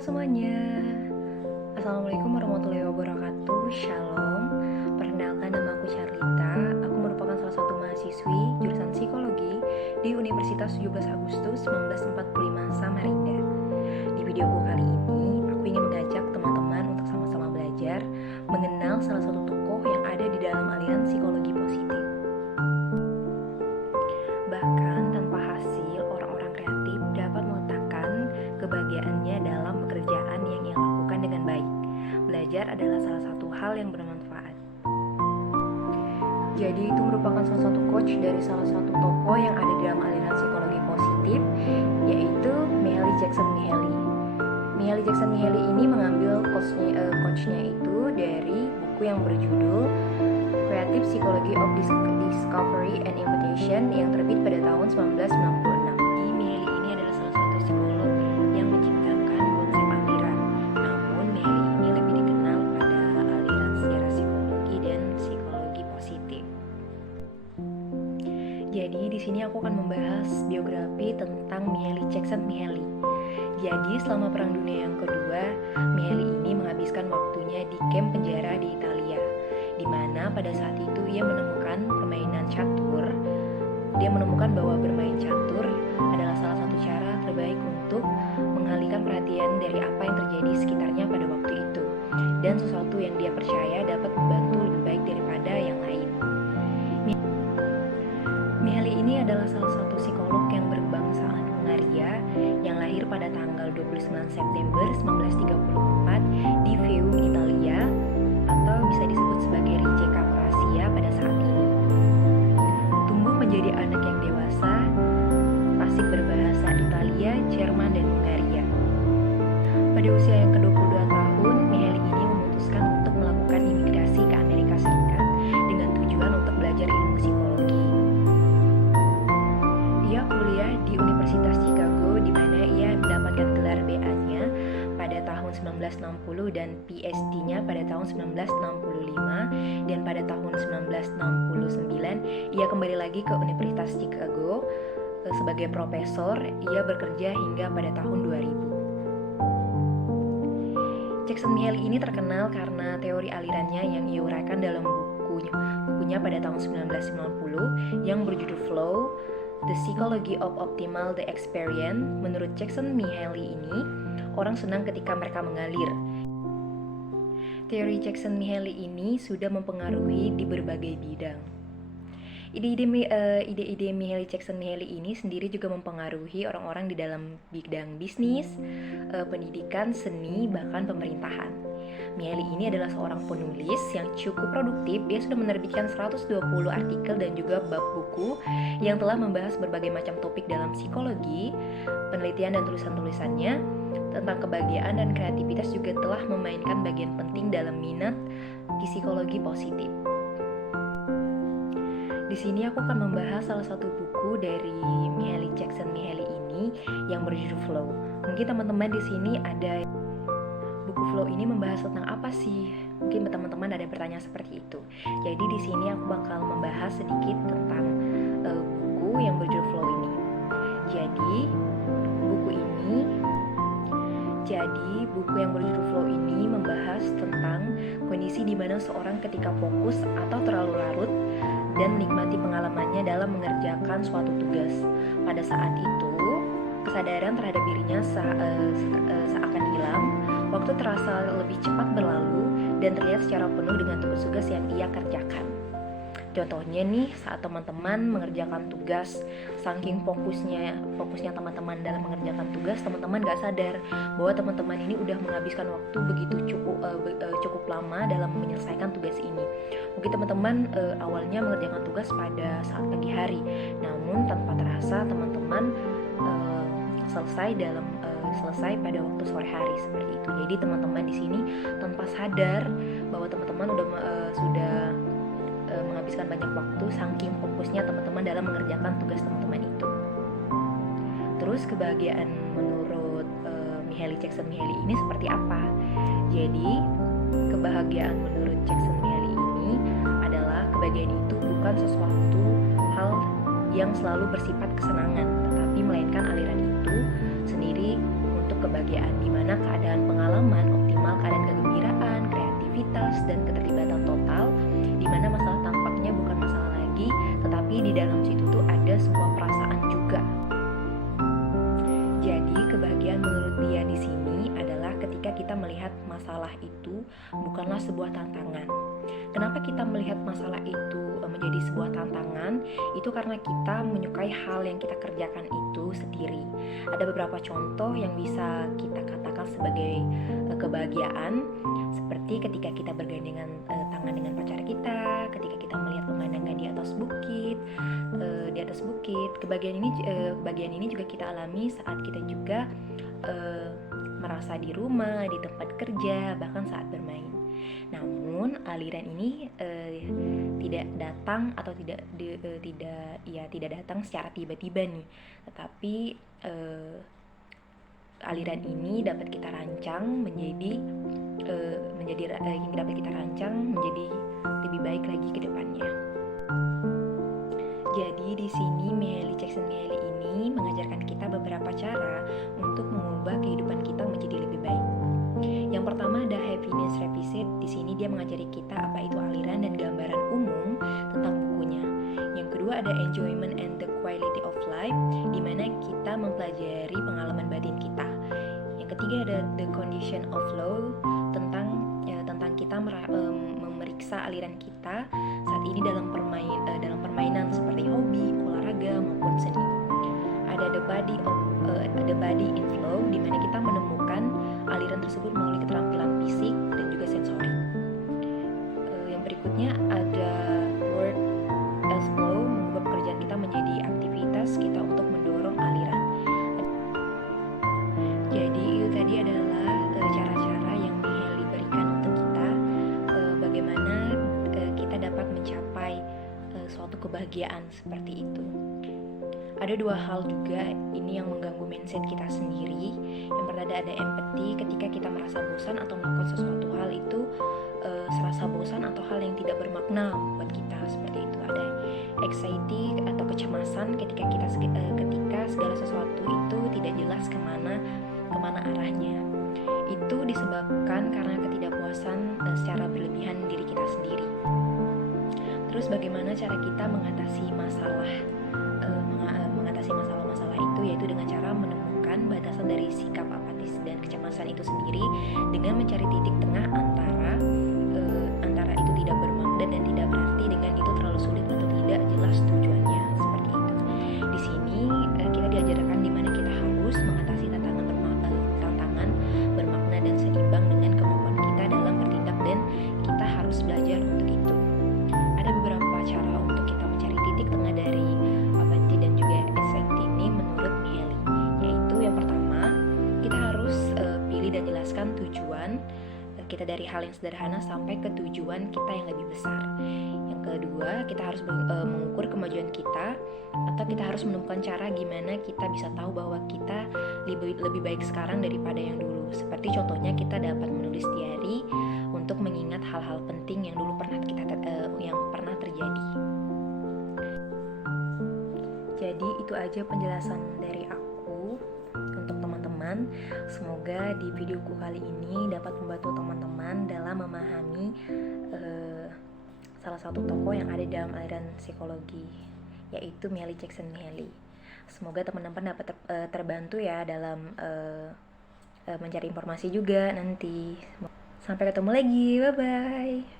Halo semuanya, Assalamualaikum warahmatullahi wabarakatuh. Shalom. Perkenalkan, nama aku Charlita. Aku merupakan salah satu mahasiswi jurusan psikologi di Universitas 17 Agustus 1945 Samarinda. Di videoku kali ini, aku ingin mengajak teman-teman untuk sama-sama belajar mengenal salah satu tokoh yang ada di dalam aliran psikologi positif. Bahkan tanpa hasil, orang-orang kreatif dapat meletakkan kebahagiaannya dalam pekerjaan yang ia lakukan dengan baik. Belajar adalah salah satu hal yang bermanfaat. Jadi itu merupakan salah satu coach dari salah satu tokoh yang ada di dalam aliran psikologi positif, yaitu Mihaly Csikszentmihalyi. Mihaly Csikszentmihalyi ini mengambil coachnya itu dari buku yang berjudul Creative Psychology of Discovery and Invitation yang terbit pada tahun 1996. Mihaly ini adalah salah satu psikolog yang menciptakan konsep aliran. Namun Mihaly ini lebih dikenal pada aliran sejarah psikologi dan psikologi positif. Jadi di sini aku akan membahas biografi tentang Mihaly Csikszentmihalyi. Jadi selama Perang Dunia yang kedua, Mihaly ini menghabiskan waktunya di kamp penjara di Italia, di mana pada saat itu ia menemukan permainan catur. Dia menemukan bahwa bermain catur adalah salah satu cara terbaik untuk mengalihkan perhatian dari apa yang terjadi di sekitarnya pada waktu itu, dan sesuatu yang dia percaya dapat membantu lebih baik daripada yang lain. Mihaly ini adalah salah satu psikolog yang berkebangsaan Hungaria yang lahir pada tanggal 29 September 1934 di Fiume, Italia, atau bisa disebut sebagai Rijeka, Kroasia pada saat ini. Tumbuh menjadi anak yang dewasa, fasih berbahasa Italia, Jerman, dan Hungaria. Pada usia yang ke-22 tahun, Mihaly ini memutuskan untuk melakukan imigrasi ke Amerika Serikat dengan tujuan untuk belajar ilmu psikologi. Ia kuliah di Universitas Chicago, di mana ia mendapatkan gelar BA-nya pada tahun 1960 dan PhD-nya pada tahun 1965, dan pada tahun 1969 ia kembali lagi ke Universitas Chicago sebagai profesor. Ia bekerja hingga pada tahun 2000. Csikszentmihalyi ini terkenal karena teori alirannya yang ia uraikan dalam bukunya pada tahun 1990 yang berjudul Flow, The Psychology of Optimal the Experience. Menurut Csikszentmihalyi ini, orang senang ketika mereka mengalir. Teori Csikszentmihalyi ini sudah mempengaruhi di berbagai bidang. Ide-ide Mihaly Csikszentmihalyi ini sendiri juga mempengaruhi orang-orang di dalam bidang bisnis, pendidikan, seni, bahkan pemerintahan. Mihaly ini adalah seorang penulis yang cukup produktif. Dia sudah menerbitkan 120 artikel dan juga bab buku yang telah membahas berbagai macam topik dalam psikologi. Penelitian dan tulisan-tulisannya tentang kebahagiaan dan kreativitas juga telah memainkan bagian penting dalam minat di psikologi positif. Di sini aku akan membahas salah satu buku dari Mihaly Csikszentmihalyi ini yang berjudul Flow. Mungkin teman-teman di sini ada buku Flow ini membahas tentang apa sih? Mungkin teman-teman ada pertanyaan seperti itu. Jadi di sini aku bakal membahas sedikit tentang buku yang berjudul Flow ini. Jadi buku yang berjudul Flow ini membahas tentang kondisi di mana seorang ketika fokus atau terlalu larut dan menikmati pengalamannya dalam mengerjakan suatu tugas. Pada saat itu, kesadaran terhadap dirinya seakan hilang, waktu terasa lebih cepat berlalu dan terlihat secara penuh dengan tugas-tugas yang ia kerjakan. Contohnya nih, saat teman-teman mengerjakan tugas, saking fokusnya teman-teman dalam mengerjakan tugas, teman-teman gak sadar bahwa teman-teman ini udah menghabiskan waktu begitu cukup lama dalam menyelesaikan tugas ini. Mungkin teman-teman awalnya mengerjakan tugas pada saat pagi hari, namun tanpa terasa teman-teman selesai pada waktu sore hari seperti itu. Jadi teman-teman di sini tanpa sadar bahwa teman-teman sudah menghabiskan banyak waktu saking fokusnya teman-teman dalam mengerjakan tugas teman-teman itu. Terus kebahagiaan menurut Mihaly Csikszentmihalyi ini seperti apa? Jadi kebahagiaan menurut Csikszentmihalyi ini adalah kebahagiaan itu bukan sesuatu hal yang selalu bersifat kesenangan, tetapi melainkan aliran itu sendiri bentuk kebahagiaan, di mana keadaan pengalaman optimal, keadaan kegembiraan, kreativitas, dan keterlibatan total, di mana masalah tampaknya bukan masalah lagi, tetapi di dalam situ tuh ada sebuah perasaan juga. Jadi kebahagiaan menurut dia di sini adalah ketika kita melihat masalah itu bukanlah sebuah tantangan. Kenapa kita melihat masalah itu menjadi sebuah tantangan? Itu karena kita menyukai hal yang kita kerjakan itu sendiri. Ada beberapa contoh yang bisa kita katakan sebagai kebahagiaan, seperti ketika kita bergandengan tangan dengan pacar kita, ketika kita melihat pemandangan di atas bukit. Kebahagiaan ini juga kita alami saat kita juga merasa di rumah, di tempat kerja, bahkan saat bermain. Namun aliran ini tidak datang atau tidak datang secara tiba-tiba nih, tetapi aliran ini dapat kita rancang menjadi lebih baik lagi ke depannya. Jadi di sini Mihaly Csikszentmihalyi ini mengajarkan kita beberapa cara untuk mengubah kehidupan kita menjadi lebih baik. Yang pertama ada happiness revisit. Di sini dia mengajari kita apa itu aliran dan gambaran umum tentang bukunya. Yang kedua ada enjoyment and the quality of life, di mana kita mempelajari pengalaman batin kita. Yang ketiga ada the condition of flow, tentang kita memeriksa aliran kita saat ini dalam permainan seperti hobi, olahraga maupun seni. Ada the body in flow, di mana kita menemukan aliran tersebut melalui keterampilan fisik dan juga sensori. Yang berikutnya ada work as flow, mengubah pekerjaan kita menjadi aktivitas kita untuk mendorong aliran. Jadi itu tadi adalah cara-cara yang Mihaly berikan untuk kita, bagaimana kita dapat mencapai suatu kebahagiaan seperti itu. Ada dua hal juga ini yang mengganggu mindset kita sendiri. Yang pertama ada empathy, ketika kita merasa bosan atau melakukan sesuatu hal itu serasa bosan atau hal yang tidak bermakna buat kita, seperti itu. Ada anxiety atau kecemasan ketika segala sesuatu itu tidak jelas kemana arahnya. Itu disebabkan karena ketidakpuasan secara berlebihan diri kita sendiri. Terus bagaimana cara kita mengatasi masalah itu, yaitu dengan cara menemukan batasan dari sikap apatis dan kecemasan itu sendiri dengan mencari titik tengah antara itu tidak bermakna dan tidak berarti dengan itu terlalu sulit atau tidak jelas tujuannya, seperti itu. Di sini kita diajarkan di mana kita harus mengatasi tantangan bermakna dan seimbang dengan kemampuan kita dalam bertindak, dan kita harus belajar untuk itu. Ada beberapa cara untuk kita mencari titik tengah dari apathy dan juga anxiety ini menurut Mihaly, yaitu yang pertama kita harus pilih dan jelaskan tujuan kita dari hal yang sederhana sampai ke tujuan kita yang lebih besar. Yang kedua, kita harus mengukur kemajuan kita, atau kita harus menemukan cara gimana kita bisa tahu bahwa kita lebih baik sekarang daripada yang dulu. Seperti contohnya kita dapat menulis diary untuk mengingat hal-hal penting yang dulu pernah terjadi. Jadi itu aja penjelasan dari aku untuk teman-teman. Semoga di videoku kali ini dapat membantu teman-teman dalam memahami salah satu tokoh yang ada dalam aliran psikologi, yaitu Mihaly Csikszentmihalyi. Semoga teman-teman dapat terbantu ya dalam mencari informasi juga nanti. Sampai ketemu lagi, bye-bye.